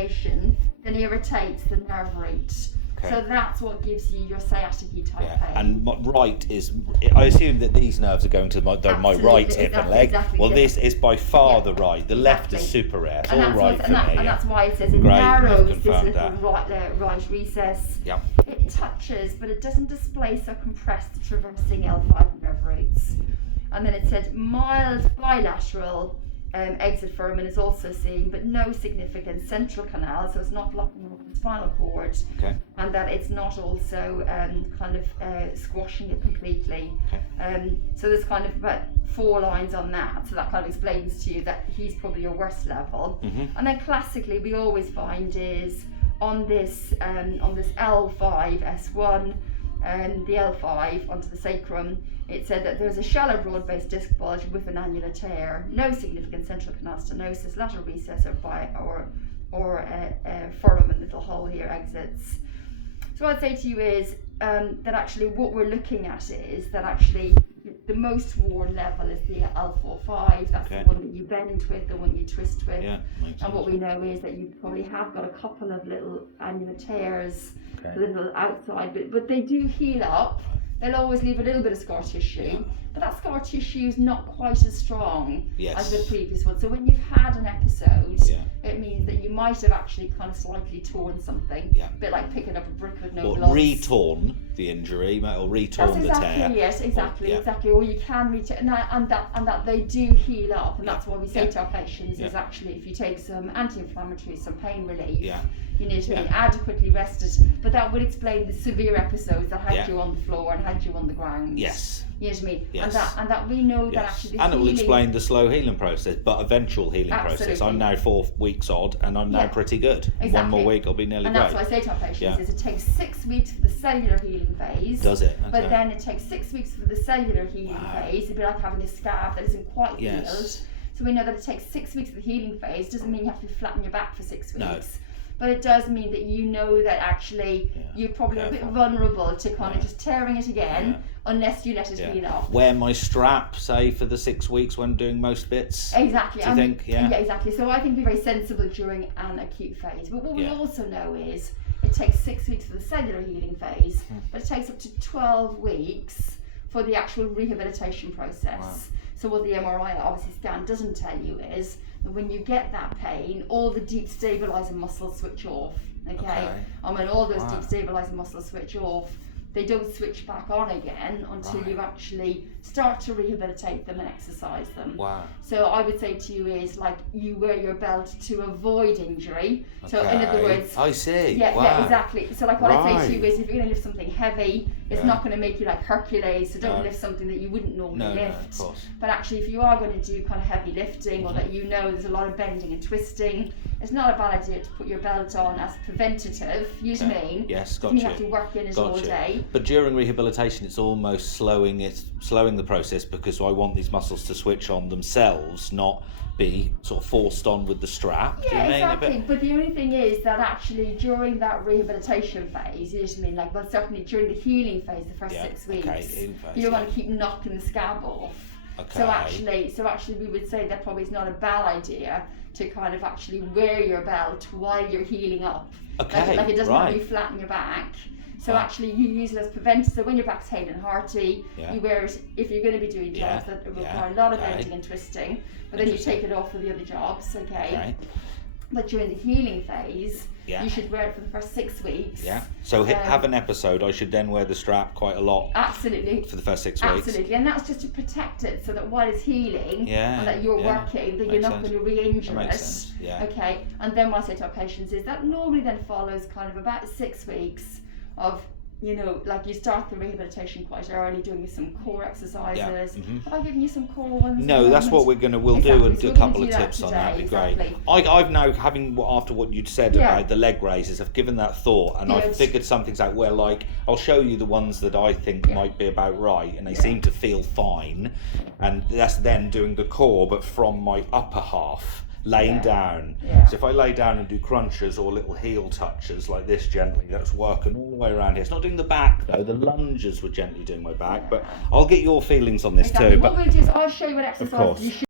activation then irritates the nerve root. So that's what gives you your sciatic type pain. And right is, I assume that these nerves are going to my right hip and leg. This is by far the right. The left is super rare. It's all right for me. And that's why it says it narrows this little right recess. Yeah. It touches, but it doesn't displace or compress the traversing L5 nerve roots. And then it said mild bilateral exit foramen is also seen, but no significant central canal, so it's not blocking the spinal cord, and that it's not also squashing it completely. So there's kind of about 4 lines on that, so that kind of explains to you that he's probably your worst level. And then classically we always find is on this L5S1 and the L5 onto the sacrum, it said that there's a shallow broad-based disc bulge with an annular tear, no significant central canal stenosis, lateral recess or foramen little hole here exits. So what I'd say to you is that actually what we're looking at is that actually the most worn level is the L4-5. That's the one that you bend with, the one you twist with. And what we know is that you probably have got a couple of little annular tears, little outside, but they do heal up. They'll always leave a little bit of scar tissue, but that scar tissue is not quite as strong as the previous one. So when you've had an episode, it means that you might have actually kind of slightly torn something, a bit like picking up a brick with no gloves. Re-torn the injury, or re-torn the tear. Yes, exactly. Or you can return, and that they do heal up, and that's why we say to our patients is actually if you take some anti-inflammatory, some pain relief, you need to be adequately rested. But that would explain the severe episodes that had you on the floor and had you on the ground. Yes. You know what I mean? And that we know that actually the and it will explain the slow healing process, but eventual healing process. I'm now 4 weeks odd, and I'm now pretty good. One more week, I'll be nearly great. And that's what I say to our patients: is it takes 6 weeks for the cellular healing phase. Does it? Okay. But then it takes 6 weeks for the cellular healing phase. It'd be like having a scab that isn't quite healed. So we know that it takes 6 weeks of the healing phase. Doesn't mean you have to flatten your back for 6 weeks. No. But it does mean that you know that actually you're probably a bit vulnerable to kind of just tearing it again unless you let it heal up. Wear my strap, say, for the 6 weeks when doing most bits. Exactly. Do you think? Yeah, exactly. So I think be very sensible during an acute phase. But what we also know is it takes 6 weeks for the cellular healing phase, but it takes up to 12 weeks for the actual rehabilitation process. So what the MRI obviously scan doesn't tell you is that when you get that pain, all the deep stabilizing muscles switch off. And when all those deep stabilizing muscles switch off, they don't switch back on again until you actually start to rehabilitate them and exercise them. So I would say to you is like you wear your belt to avoid injury. So in other words, I see. Yeah, exactly. So like what I'd say to you is if you're going to lift something heavy, it's not going to make you like Hercules. So don't lift something that you wouldn't normally lift. Of course. But actually, if you are going to do kind of heavy lifting or that you know there's a lot of bending and twisting, it's not a bad idea to put your belt on as preventative. You know what I mean? Yes, got you have to work in it all day. But during rehabilitation, it's almost slowing the process because I want these muscles to switch on themselves, not be sort of forced on with the strap. Yeah, exactly. But the only thing is that actually during that rehabilitation phase, you know what I mean? Like, well, certainly during the healing phase, the first 6 weeks, you don't want to keep knocking the scab off. So actually, we would say that probably is not a bad idea to kind of actually wear your belt while you're healing up. Like it doesn't really flatten your back. So actually you use it as preventative. So when your back's hale and hearty, you wear it if you're going to be doing jobs that require a lot of bending and twisting, but then you take it off for the other jobs, But during the healing phase, you should wear it for the first 6 weeks. So have an episode, I should then wear the strap quite a lot. Absolutely. For the first 6 weeks. Absolutely, and that's just to protect it so that while it's healing and that you're working, that you're not going to re-injure it. Okay, and then what I say to our patients is that normally then follows kind of about 6 weeks of, you know, like you start the rehabilitation quite early, doing some core exercises. Have I given you some core ones? No, that's what we'll do and do a couple of tips on that. That'd be great. I've now, after what you'd said about the leg raises, I've given that thought and I've figured some things out where, like, I'll show you the ones that I think might be about right and they seem to feel fine, and that's then doing the core but from my upper half. Laying down. So if I lay down and do crunches or little heel touches like this gently, that's working all the way around here. It's not doing the back though, the lunges were gently doing my back, but I'll get your feelings on this too. What we'll do is I'll show you what exercises you should